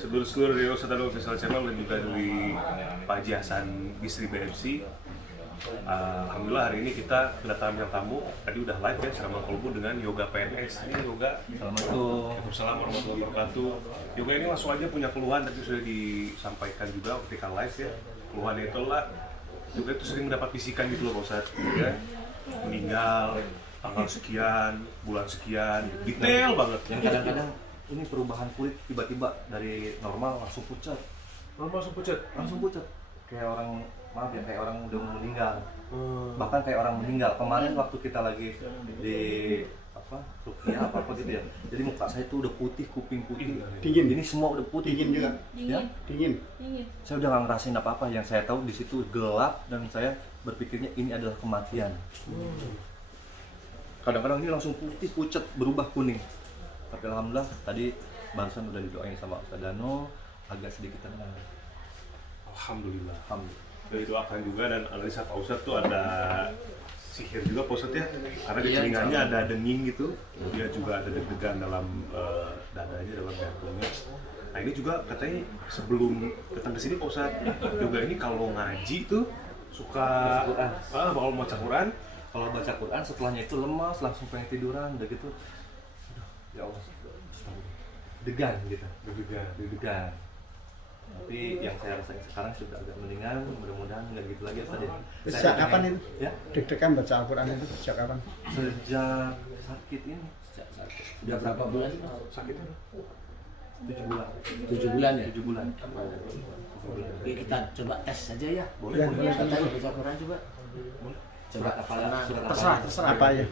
Sedulur-sedulur dari Ustadz Official Channel dan juga dari Pak Haji Hasan Bisri BFC. Alhamdulillah hari ini kita kedatangan yang tamu. Tadi udah live ya ceramah kolbu dengan yoga PNS. Ini yoga. Assalamualaikum. Waalaikumsalam warahmatullahi wabarakatuh. Yoga ini langsung aja punya keluhan tadi sudah disampaikan juga ketika live ya. Keluhannya itulah yoga itu sering mendapat bisikan gitu loh Pak Ustadz. Ya. Meninggal tanggal sekian, bulan sekian, detail banget. Yang kadang-kadang ini perubahan kulit tiba-tiba dari normal langsung pucat. Langsung pucat. Langsung pucat. Kayak orang, maaf ya, kayak orang udah mau meninggal. Bahkan kayak orang meninggal. Kemarin waktu kita lagi di Rukiah apa gitu ya. Jadi muka saya tuh udah putih, kuping putih. Dingin. Ini semua udah putih. Dingin juga. Ya? Dingin. Saya udah nggak ngerasain apa-apa. Yang saya tahu di situ gelap dan saya berpikirnya ini adalah kematian. Kadang-kadang ini langsung putih, pucat, berubah kuning. Tapi alhamdulillah tadi barusan udah didoain sama Ustaz Dano, agak sedikit tenang. Alhamdulillah. Alhamdulillah. Sudah didoakan juga dan analisa Pak Ustadz tuh ada sihir juga Pak Ustadz ya, karena di telinganya ada denging gitu, dia juga ada deg-degan dalam dadanya, dalam jantungnya. Nah ini juga katanya sebelum datang ke sini Pak Ustadz, yoga ini kalau ngaji tuh suka kalau mau baca Quran, Kalau baca Quran setelahnya itu lemas, langsung pengen tiduran, udah gitu. Aduh, ya Allah, degan gitu, deg-degan. Tapi yang saya rasain sekarang sudah agak mendingan, mudah-mudahan nggak gitu lagi Ustaz ya. Sejak kapan itu? Ya? Deg-degan baca Al-Quran itu sejak kapan? Sejak sakit ini, sejak sakit. Udah berapa bulan? sakitnya 7 bulan. 7 bulan ya? 7 bulan. Oke, kita coba tes saja ya. boleh Ya, boleh. Kita baca Quran coba. Coba karena terserah Apa ya?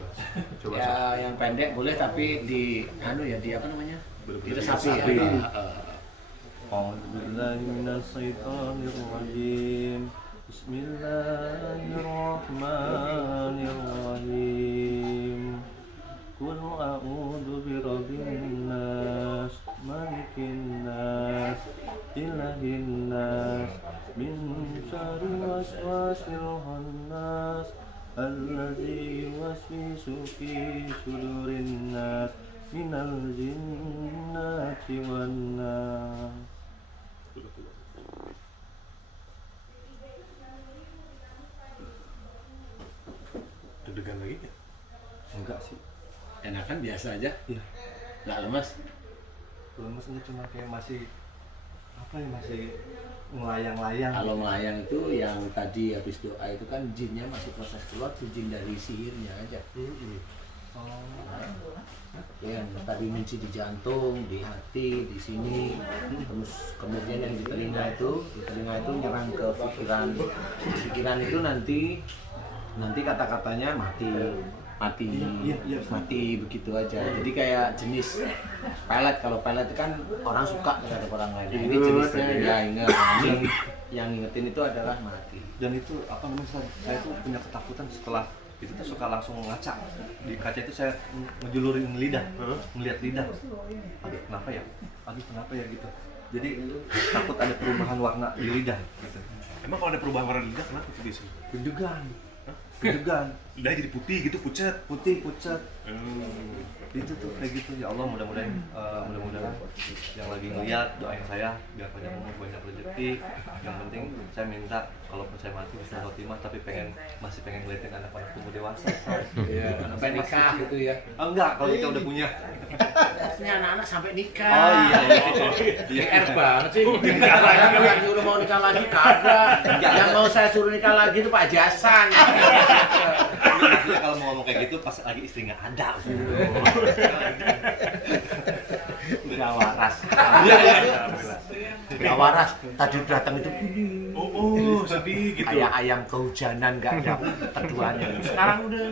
Coba ya yang pendek boleh tapi di di apa namanya? Diresapi ya. A'udzubillahi minasyaitonirrajim. Bismillahirrahmanirrahim. Qul a'udzu birabbin nas, malikin nas, ilahin nas, min syarri waswasil khannas, alladzi yuwaswisu fi sudurin nas, minal jinnati wan nas. Deg-degan lagi ya? Enggak sih. Enakan biasa aja. Iya. Nggak lemas. Lemesnya cuma kayak masih masih melayang-layang. Kalau melayang itu yang tadi habis doa itu kan jinnya masih proses keluar tuh, jin dari sihirnya aja. Yang tadi menci di jantung, di hati, di sini, terus kemudian yang di telinga itu nyerang ke pikiran itu nanti kata-katanya mati begitu aja. Jadi kayak jenis pelet. Kalau pelet itu kan orang suka terhadap orang lain. Nah, ini jenisnya ya ingat. Yang ngingetin itu adalah mati. Dan itu apa namanya, saya tuh punya ketakutan setelah itu tuh suka langsung ngaca di kaca itu, saya ngejulurin lidah, melihat lidah. Aduh kenapa ya gitu. Jadi takut ada perubahan warna di lidah gitu. Emang kalau ada perubahan warna lidah kenapa tuh biasanya? Deg-degan. Lidah jadi putih gitu, pucat. Pucat. Itu tuh kayak gitu. Ya Allah, mudah-mudahan yang lagi ngeliat doain saya biar banyak umur, banyak rezeki. Yang penting saya minta kalaupun saya mati bisa khotimah, tapi masih pengen ngeliatin anak-anak tumbuh dewasa. Iya, sampai nikah gitu ya. Enggak, kalau kita udah punya. Ini anak-anak sampai nikah. Oh iya. PR banget sih. Saya yang suruh mau nikah lagi kagak. Yang mau saya suruh nikah lagi itu Pak Jasan. Maksudnya kalau mau ngomong kayak gitu pas lagi istri nggak ada. Udah waras. Gak waras. Tadi datang itu Sedih gitu. kayak ayam kehujanan gak ada keduanya. Sekarang udah.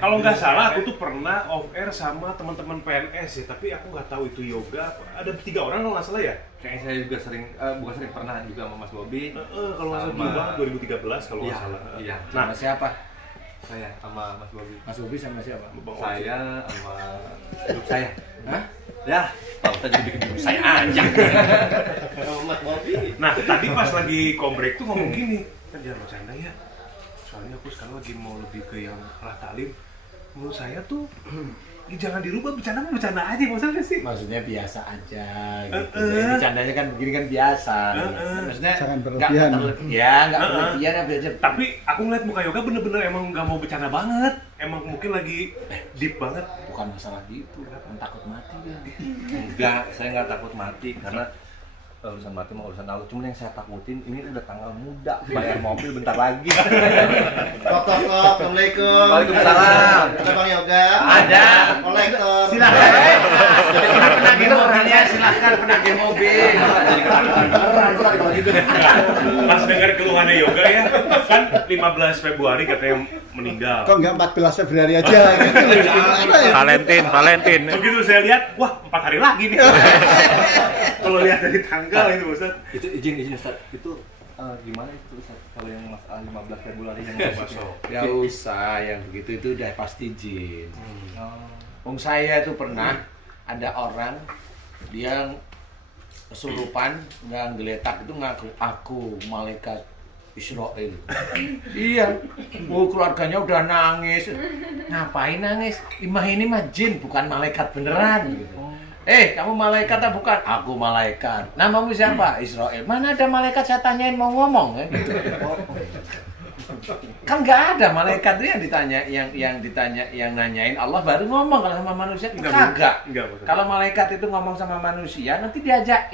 Kalau nggak salah aku tuh pernah off air sama teman-teman PNS ya, tapi aku nggak tahu itu yoga. Ada 3 orang kalau nggak salah ya. Kayaknya saya juga bukan sering, pernah juga sama Mas Bobi. Kalau nggak salah dulu banget 2013 kalau nggak salah. Iya. Sama siapa? Saya sama Mas Bobi. Mas Bobi sama siapa? Saya sama grup saya. Hah? Ya, Pak Ustadz jadi bikin grup saya aja. Mas Bobi. Nah, tadi pas lagi kombrek tuh ngomong gini, kan jangan bercanda ya. Soalnya aku sekarang lagi mau lebih ke yang arah taklim. Menurut saya tuh jangan dirubah, bercanda aja, maksudnya sih. Maksudnya biasa aja gitu. Jadi candanya kan begini kan biasa. Maksudnya Jangan nggak berlebihan. nggak berlebihan ya belajar. Tapi aku ngeliat muka Yoga bener-bener emang nggak mau bercanda banget. Emang mungkin lagi deep banget. Bukan masalah gitu, takut mati dia. Enggak, saya nggak takut mati karena urusan mati mah urusan Allah. Cuman yang saya takutin ini udah tanggal muda, bayar mobil bentar lagi. Tok, assalamualaikum. Waalaikumsalam. Ada Bang Yoga? Ada. Kolektor. Silakan. Ini penagih orangnya, silakan penagih mobil. Pas dengar keluhannya Yoga ya, kan 15 Februari katanya meninggal. Kok nggak 14 Februari aja gitu? Gimana ya? Valentine. Begitu saya lihat, wah 4 hari lagi nih. Kalau lihat dari tanggal itu Ustaz. Itu izin Ustaz. Itu gimana itu Ustaz? Kalau yang masalah 15 Februari yang masuk. Ya usah, yang begitu itu udah pasti jin. Wong saya itu pernah ada orang dia kesurupan nggak geletak itu ngaku aku malaikat Israel. Iya, keluarganya udah nangis. Ngapain nangis? Imah ini mah jin bukan malaikat beneran. Gitu. Kamu malaikat atau bukan? Aku malaikat. Namamu siapa? Israel. Mana ada malaikat saya tanyain mau ngomong kan? Gitu. Kan nggak ada malaikat itu yang ditanya yang nanyain Allah baru ngomong. Kalau sama manusia kagak. Kalau malaikat itu ngomong sama manusia nanti diajak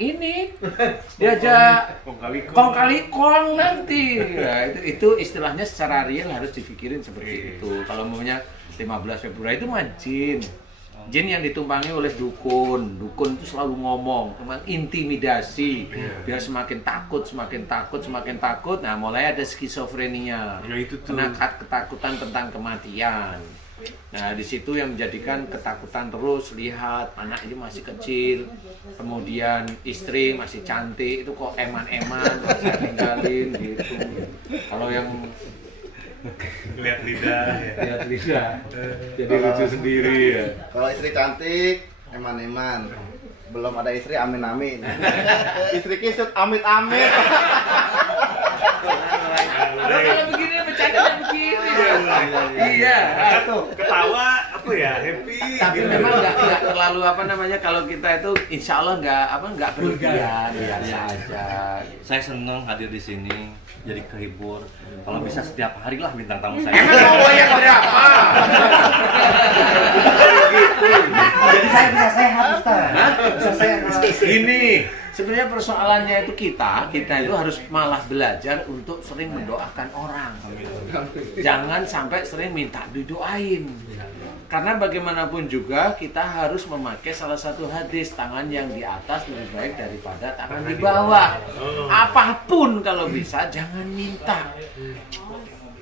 kong kali kong nanti. Ya, itu istilahnya secara real harus dipikirin seperti itu. Kalau maunya 15 Februari itu mah jin. Jin yang ditumpangi oleh dukun itu selalu ngomong, memang intimidasi, biar semakin takut. Nah, mulai ada skizofrenia, kena ketakutan tentang kematian. Nah, di situ yang menjadikan ketakutan terus lihat anaknya masih kecil, kemudian istri masih cantik, itu kok eman-eman, saya tinggalin gitu. Kalau yang Lihat lidah ya. jadi lucu sendiri ya. Kalau istri cantik, eman-eman. Belum ada istri, amin-amin. Istri kisut, amit-amit. Kalau begini bercandanya begini. Iya, tuh. Ketawa apa ya, happy. Tapi gitu. memang nggak terlalu kalau kita itu insya Allah nggak berlebihan, biasa aja. Saya senang hadir di sini, jadi kehibur. Kalau bisa setiap hari lah bintang tamu saya. Emang mau yang berapa? Jadi saya bisa sehat, Ustaz. Bisa sehat. Gini, sebenarnya persoalannya itu kita itu harus malah belajar untuk sering mendoakan orang. Jangan sampai sering minta didoain. Karena bagaimanapun juga kita harus memakai salah satu hadis, tangan yang di atas lebih baik daripada tangan di bawah. Apapun kalau bisa jangan minta.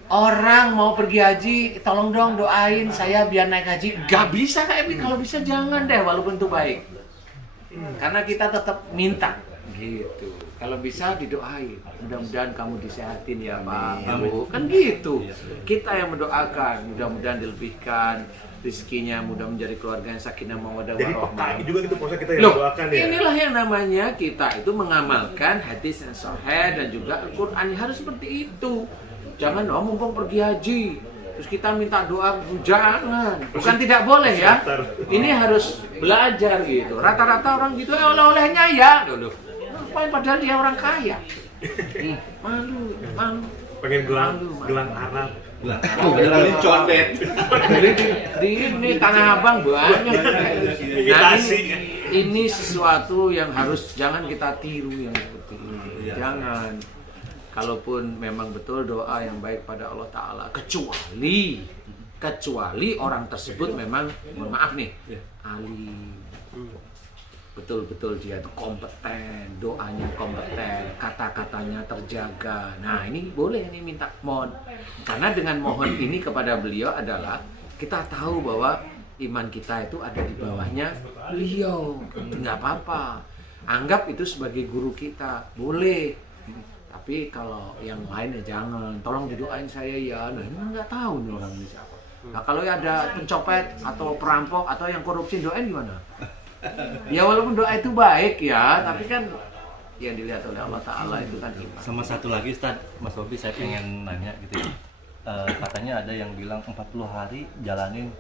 Orang mau pergi haji, tolong dong doain saya biar naik haji. Gak bisa kayak kalau bisa jangan deh walaupun itu baik. Karena kita tetap minta gitu. Kalau bisa didoain. Mudah-mudahan kamu disehatin ya Pak. Bu. Kan gitu. Kita yang mendoakan, mudah-mudahan dilebihkan rezekinya, mudah menjadi keluarga yang sakinah mawaddah warahmah. Jadi juga gitu proses kita yang Loh, mendoakan ya. inilah yang namanya kita itu mengamalkan hadis yang sahih dan juga Al-Qur'an harus seperti itu. Jangan mumpung pergi haji terus kita minta doa, jangan. Bukan tidak boleh ya. Ini harus belajar gitu. Rata-rata orang gitu oleh-olehnya ya. Loh. Ngapain padahal dia orang kaya. Malu. Pengen gelang Arab. Beneran ini condet. Di ini Tanah Abang banyak. Imitasi. Ini sesuatu yang harus jangan kita tiru yang seperti ini. Jangan. Kalaupun memang betul doa yang baik pada Allah Ta'ala, kecuali orang tersebut memang, mohon maaf nih, alim. Betul-betul dia itu kompeten, doanya kompeten, kata-katanya terjaga. Nah ini boleh ini minta mohon. Karena dengan mohon ini kepada beliau adalah kita tahu bahwa iman kita itu ada di bawahnya beliau. Nggak apa-apa. Anggap itu sebagai guru kita, boleh. Tapi kalau yang lain ya jangan. Tolong didoain saya ya. Nah ini nggak tahu nih orang ini siapa. Nah kalau ada pencopet atau perampok atau yang korupsi doain gimana? Ya walaupun doa itu baik ya, tapi kan yang dilihat oleh Allah Ta'ala itu kan iman. Sama satu lagi Ustaz, Mas Bobi saya pengen nanya gitu ya. Katanya ada yang bilang 40 hari jalanin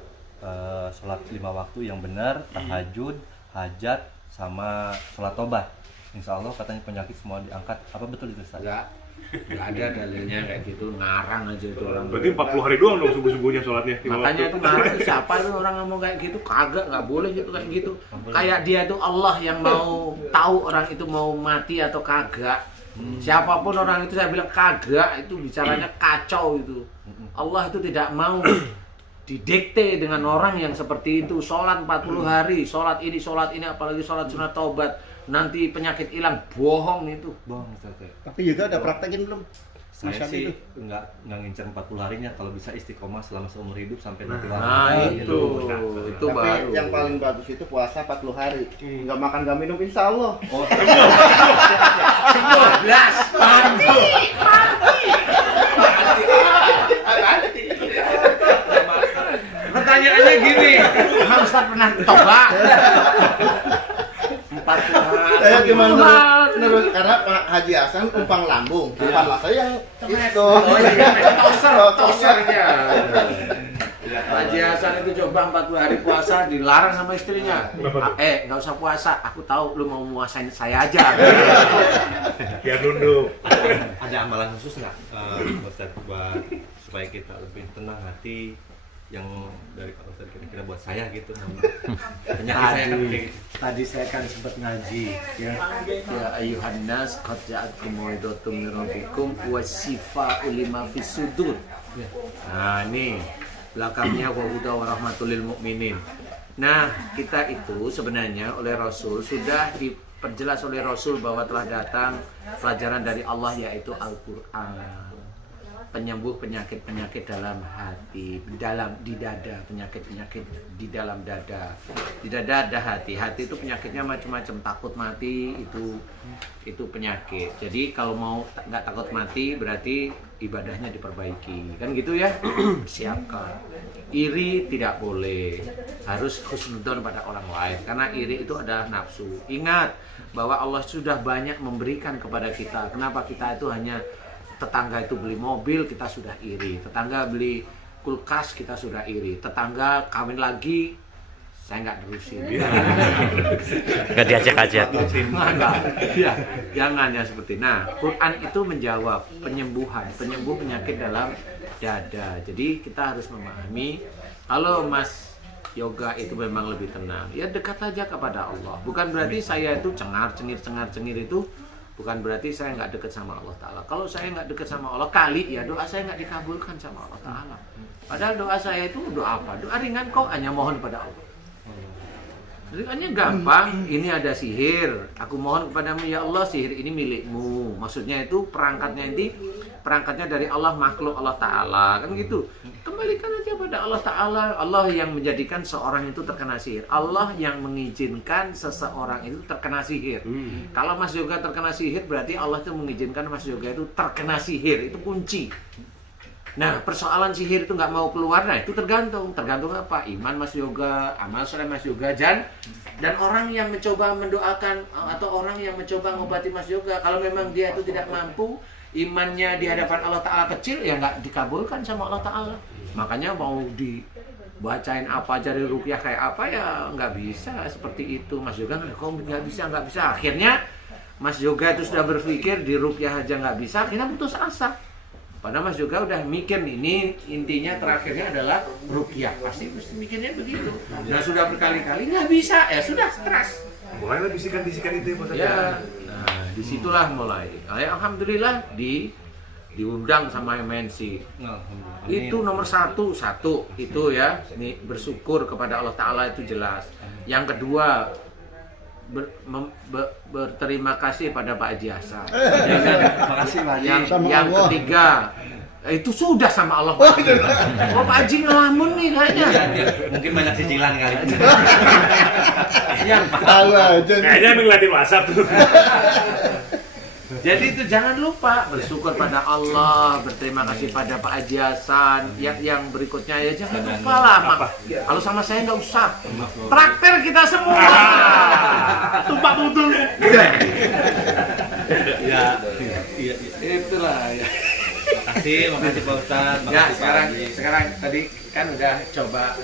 sholat 5 waktu yang benar, tahajud, hajat, sama sholat tobat. Insya Allah katanya penyakit semua diangkat. Apa betul itu Ustaz? Nggak ada dalilnya kayak gitu, ngarang aja itu orang. Berarti 40 hari doang dong subuh-subuhnya sholatnya. Makanya itu ngarang, siapa itu orang ngomong kayak gitu, kagak, nggak boleh gitu kayak gitu. Kayak dia itu Allah yang mau tahu orang itu mau mati atau kagak. Siapapun orang itu saya bilang kagak, itu bicaranya kacau itu. Allah itu tidak mau didikte dengan orang yang seperti itu. Sholat 40 hari, sholat ini, apalagi sholat sunat taubat. Nanti penyakit hilang, bohong itu. Bohong Ustaz. Tapi juga ada praktekin belum? Saya Misal sih itu. nggak ngincer 40 harinya, kalau bisa istiqomah selama seumur hidup sampai nanti Nah itu Tapi baru. yang paling bagus itu puasa 40 hari. Nggak makan, nggak minum, insya Allah. Oh, 12 mati. Pertanyaannya gini, emang Ustaz pernah coba? 40 hari. Saya cuma menurut karena Pak Haji Hasan umpang lambung, bukan masa yang itu. Oh iya, tosernya. Haji Hasan itu coba 40 hari puasa, dilarang sama istrinya. Nggak usah puasa, aku tahu lu mau muasain saya aja. Biar nunduk. ada amalan khusus nggak Ustaz buat supaya kita lebih tenang hati, yang dari Pak Ustaz kira-kira buat saya gitu? Penyakit saya kan kayak gitu. Tadi saya kan sempat ngaji ya ayuhan nas qad ja'akum mau'izatum min rabbikum wa shifaa'un lima fis sudur. Nah ini belakangnya wa huda wa rahmatul lil mukminin. Nah kita itu sebenarnya oleh Rasul sudah diperjelas oleh Rasul bahwa telah datang pelajaran dari Allah yaitu Al-Quran, penyembuh penyakit-penyakit dalam hati, di dada, penyakit-penyakit di dalam dada. Di dada ada hati. Hati itu penyakitnya macam-macam. Takut mati itu penyakit. Jadi kalau mau nggak takut mati berarti ibadahnya diperbaiki. Kan gitu ya? Siapkan. Iri tidak boleh. Harus husnudzon pada orang lain karena iri itu adalah nafsu. Ingat bahwa Allah sudah banyak memberikan kepada kita. Kenapa kita itu hanya tetangga itu beli mobil, kita sudah iri. Tetangga beli kulkas, kita sudah iri. Tetangga kawin lagi, saya nggak terusin. Nggak diajak-ajak. Enggak. Ya, jangan ya seperti. Nah, Quran itu menjawab penyembuh penyakit dalam dada. Jadi kita harus memahami kalau Mas Yoga itu memang lebih tenang, ya dekat aja kepada Allah. Bukan berarti saya itu cengar-cengir itu bukan berarti saya nggak dekat sama Allah Ta'ala. Kalau saya nggak dekat sama Allah, kali ya doa saya nggak dikabulkan sama Allah Ta'ala. Padahal doa saya itu doa apa? Doa ringan kok, hanya mohon kepada Allah. Doanya gampang, ini ada sihir, aku mohon kepadamu ya Allah, sihir ini milikmu. Maksudnya itu perangkatnya dari Allah, makhluk Allah Ta'ala, kan gitu. Kembalikan aja pada Allah Ta'ala. Allah yang menjadikan seorang itu terkena sihir, Allah yang mengizinkan seseorang itu terkena sihir. Kalau Mas Yoga terkena sihir, berarti Allah itu mengizinkan Mas Yoga itu terkena sihir. Itu kunci. Nah, persoalan sihir itu nggak mau keluar, nah itu tergantung apa? Iman Mas Yoga, amal soleh Mas Yoga, dan orang yang mencoba mendoakan atau orang yang mencoba ngobati Mas Yoga, kalau memang dia itu tidak mampu, imannya di hadapan Allah Ta'ala kecil, ya nggak dikabulkan sama Allah Ta'ala. Makanya mau dibacain apa, jari ruqyah kayak apa, ya nggak bisa seperti itu. Mas Yoga kok nggak bisa. Akhirnya Mas Yoga itu sudah berpikir di ruqyah aja nggak bisa, akhirnya putus asa. Padahal Mas Yoga udah mikir ini intinya terakhirnya adalah ruqyah, pasti mikirnya begitu. Nah sudah berkali-kali nggak bisa, ya sudah stres. Mulailah bisikan-bisikan itu ya Pak Ustaz. Ya, nah disitulah mulai. Alhamdulillah diundang sama MNC. Itu nomor satu itu ya. Ini bersyukur kepada Allah Ta'ala itu jelas. Yang kedua berterima kasih pada Pak Haji Hasan. Terima kasih Pak Haji. Yang ketiga itu sudah sama Allah. Pak Haji ngelamun nih kayaknya. Mungkin banyak cicilan kali. Kayaknya ngeliatin WhatsApp tuh. Jadi itu jangan lupa bersyukur pada Allah, berterima kasih pada Pak Haji Hasan. Yang berikutnya ya jangan lupa lah, kalau sama saya nggak usah. Traktir kita semua. Tumpah tutul. Iya. Itulah ya. Makasih Pak Ustadz. Ya, Makasih, Pak sekarang Haji. tadi kan udah coba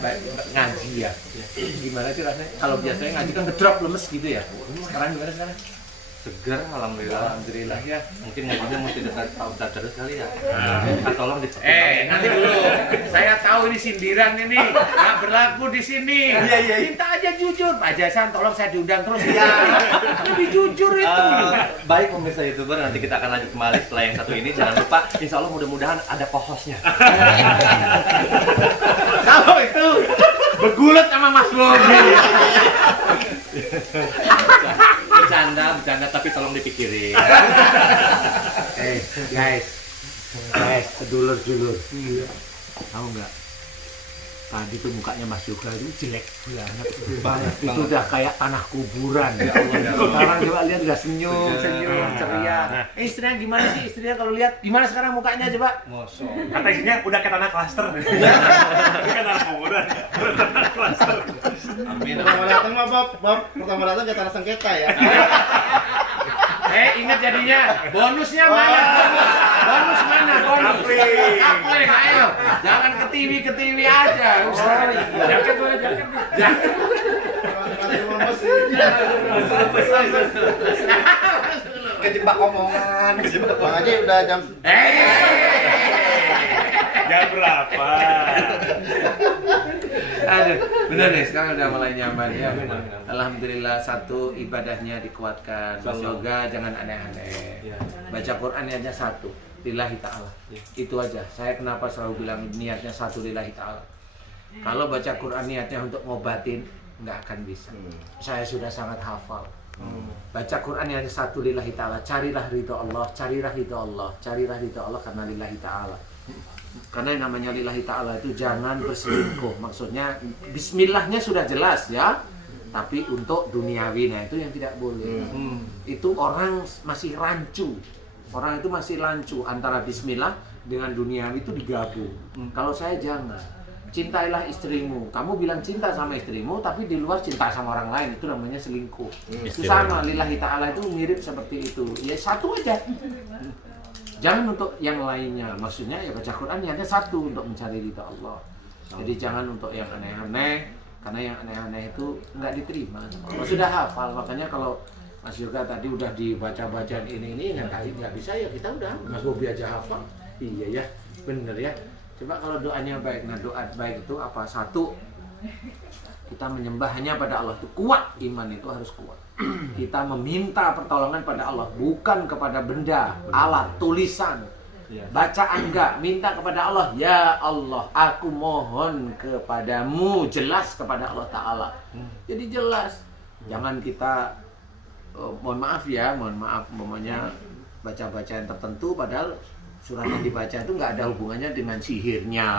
ngaji ya. Gimana sih rasanya? Kalau biasanya ngaji kan ngedrop lemes gitu ya. Sekarang gimana sekarang? Segar, alhamdulillah. Alhamdulillah ya. Mungkin ngajinya mesti dekat Pak Ustadz terus kali ya. Kan tolong di. Nanti dulu. Saya tahu ini sindiran ini. Nggak berlaku di sini. Iya. Minta aja jujur. Pak Jasan, tolong saya diundang terus ya. Lebih jujur itu. Baik pemirsa YouTuber, nanti kita akan lanjut kembali setelah yang satu ini. Jangan lupa, insya Allah mudah-mudahan ada kohosnya. Kalau itu bergulat sama Mas Bobi. Bercanda, tapi tolong dipikirin. Guys, sedulur-dulur. Tahu nggak? Tadi tuh mukanya Mas Yoga itu jelek banget. Itu udah kayak tanah kuburan. Ya Allah. Sekarang coba lihat udah senyum, ceria. Istrinya gimana sih? Istrinya kalau lihat gimana sekarang mukanya coba? Mosok. Kata istrinya udah kayak tanah klaster. Ini kan tanah kuburan, udah tanah klaster. Amin. Pertama datang mah Bob, pertama datang ke tanah sengketa ya. Ingat jadinya bonusnya mana? Bonus mana? Bonus. Kapling, ayo. Jangan ke TV aja. Jaket boleh jaket. Kejebak omongan. Bang Haji udah jam. Jam berapa? Aduh, benar nih sekarang udah mulai nyaman ya. Alhamdulillah satu ibadahnya dikuatkan. Mas Yoga jangan aneh-aneh. Baca Quran niatnya satu, lillahi ta'ala. Itu aja. Saya kenapa selalu bilang niatnya satu lillahi ta'ala. Kalau baca Quran niatnya untuk ngobatin nggak akan bisa. Saya sudah sangat hafal. Baca Quran niatnya satu lillahi ta'ala. Carilah ridho Allah, carilah ridho Allah, carilah ridho Allah karena lillahi ta'ala. Karena yang namanya lillahi ta'ala itu jangan berselingkuh. Maksudnya bismillahnya sudah jelas ya. Tapi untuk duniawi, nah itu yang tidak boleh. Itu orang masih rancu. Orang itu masih rancu antara bismillah dengan duniawi itu digabung. Kalau saya jangan. Cintailah istrimu. Kamu bilang cinta sama istrimu tapi di luar cinta sama orang lain, itu namanya selingkuh. Itu sama, lillahi ta'ala itu mirip seperti itu. Ya satu aja. Jangan untuk yang lainnya, maksudnya ya baca Quran niatnya satu untuk mencari ridha Allah. Jadi jangan untuk yang aneh-aneh, karena yang aneh-aneh itu nggak diterima. Kalau sudah hafal, makanya kalau Mas Yoga tadi udah dibaca-bacaan ini yang tadi nggak bisa ya kita udah Mas Bobi aja hafal. Iya ya, bener ya. Coba kalau doanya baik, nah doa baik itu apa? Satu, kita menyembah hanya pada Allah itu kuat, iman itu harus kuat. Kita meminta pertolongan pada Allah, bukan kepada benda, alat, tulisan, bacaan enggak, minta kepada Allah. Ya Allah, aku mohon kepadamu, jelas kepada Allah Ta'ala. Jadi jelas, jangan kita mohon maaf, umpamanya baca-bacaan tertentu padahal surat yang dibaca itu nggak ada hubungannya dengan sihirnya,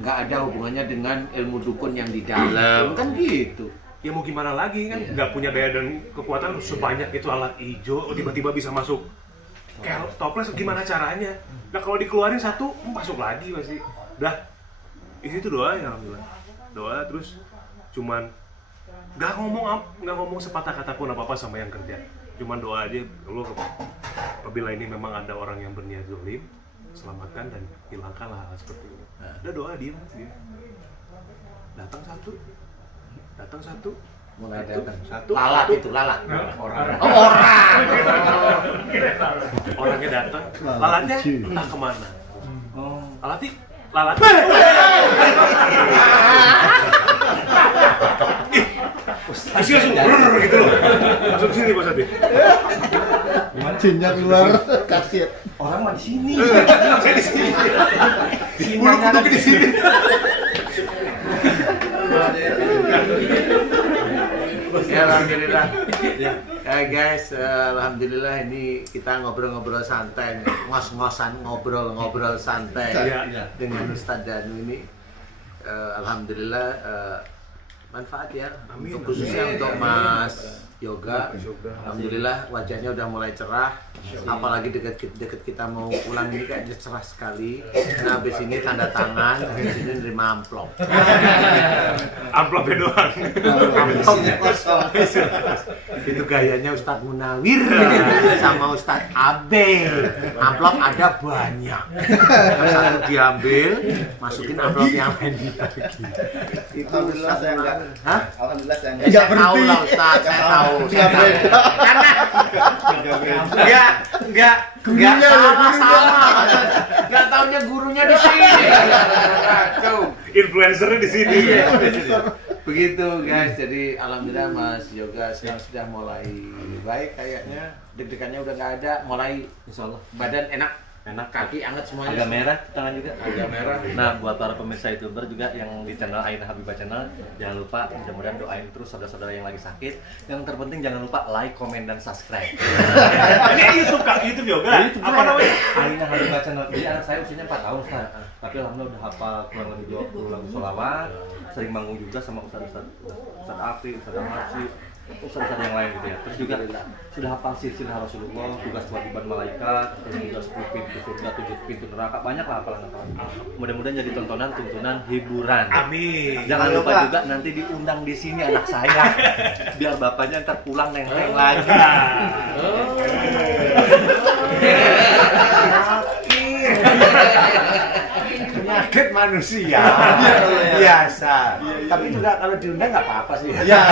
nggak ada hubungannya dengan ilmu dukun yang di dalam, kan gitu. Ya mau gimana lagi kan, nggak punya daya dan kekuatan sebanyak itu alat hijau, tiba-tiba bisa masuk kayak toples, gimana caranya? Nah kalau dikeluarin satu, masuk lagi pasti. Dah, itu doa ya alhamdulillah. Doa terus cuman nggak ngomong sepatah kata pun apa sama yang kerja. Cuman doa aja, Allah apabila ini memang ada orang yang berniat zalim, selamatkan dan hilangkanlah hal seperti ini. Udah doa dia. Datang satu. Mulai datang. Satu. Lalat itu, lalat. Orang. Oh, orang. Orangnya datang, lalatnya entah kemana. Lalat. Isi langsung gitu loh. Langsung sini Pak Sati. Jinnya keluar kasir. Orang mah di sini. Saya di sini. Bulu kuduk di sini. Ya alhamdulillah. Ya guys, alhamdulillah ini kita ngobrol-ngobrol santai, ngos-ngosan ngobrol santai dengan Ustadz Danu ini. Alhamdulillah manfaat ya. Amin. Khususnya untuk Mas yoga. Alhamdulillah wajahnya udah mulai cerah. Apalagi deket kita mau pulang ini kayaknya cerah sekali. Nah habis ini tanda tangan, habis ini nerima amplop. Amplopnya doang. Isinya kosong. Itu gayanya Ustadz Munawir sama Ustadz Abe. Amplop ada banyak. Yang satu diambil, masukin amplop yang lain lagi. Itu Alhamdulillah saya enggak. Hah? Alhamdulillah saya Ya, saya tahu lah Ustadz, saya tahu. Karena enggak sama. Enggak taunya gurunya di sini. Kacau. Influencernya di sini. Begitu guys, jadi alhamdulillah Mas Yoga sekarang sudah mulai baik kayaknya, deg-degannya udah nggak ada, mulai Insya Allah badan enak, kaki anget semuanya. agak merah tangan juga. Agak merah. Nah, buat para pemirsa YouTuber juga yang di channel Aina Habibah channel, jangan lupa mudah-mudahan doain terus saudara-saudara yang lagi sakit. Yang terpenting jangan lupa like, komen, dan subscribe. Ini YouTube Kak, YouTube yoga. Apa namanya? Aina Habibah channel. Jadi anak saya usianya 4 tahun, Ustaz. Tapi alhamdulillah udah hafal kurang lebih 20 lagu sholawat. Sering manggung juga sama Ustaz Afi, Ustaz Amarsi, Ustaz yang lain gitu ya. Terus juga sudah hafal silsilah Rasulullah, tugas kewajiban malaikat, terus juga 10 pintu surga, 7 pintu neraka, banyak lah hafalan-hafalan. Mudah-mudahan jadi tontonan, tuntunan, hiburan. Amin. Jangan lupa juga nanti diundang di sini anak saya, biar bapaknya ntar pulang neng-neng lagi. Penyakit manusia biasa. Tapi juga kalau diundang nggak apa-apa sih. Ya.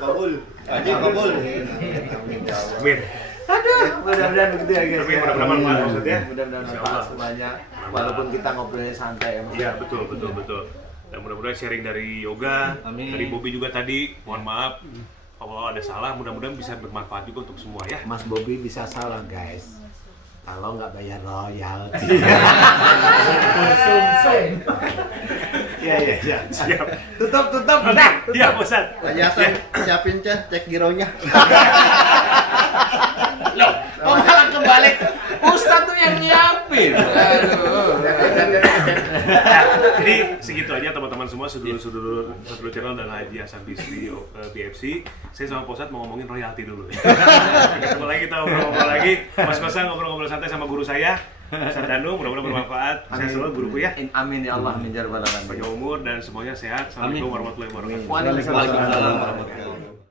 Kabul. Haji kabul. Amin. Aduh, mudah-mudahan begitu ya guys. Tapi mudah-mudahan manfaat maksudnya. Mudah-mudahan manfaat semuanya. Walaupun kita ngobrolnya santai ya Mas. Iya, betul. Dan mudah-mudahan sharing dari yoga, Amin. dari Bobby juga tadi. Mohon maaf kalau ada salah, mudah-mudahan bisa bermanfaat juga untuk semua ya. Mas Bobby bisa salah guys. Kalau nggak bayar royalti. Iya. Siap. Tutup. Udah. Iya, Ustaz. Haji Hasan siapin cek gironya. Loh, kok malah kebalik? Ustaz tuh yang nyiapin. Aduh. Jadi segitu aja teman-teman semua, sedulur channel dan Haji Hasan Bisri BFC. Saya sama Posat mau ngomongin royalti dulu. Ketemu lagi, kita ngobrol lagi. Mas Kosa ngobrol-ngobrol santai sama guru saya, Ustaz Danu. Mudah-mudahan bermanfaat. Saya selalu guruku ya. Amin ya Allah, amin ya rabbal alamin. Panjang umur dan semuanya sehat. Assalamualaikum warahmatullahi wabarakatuh. Waalaikumsalam warahmatullahi wabarakatuh.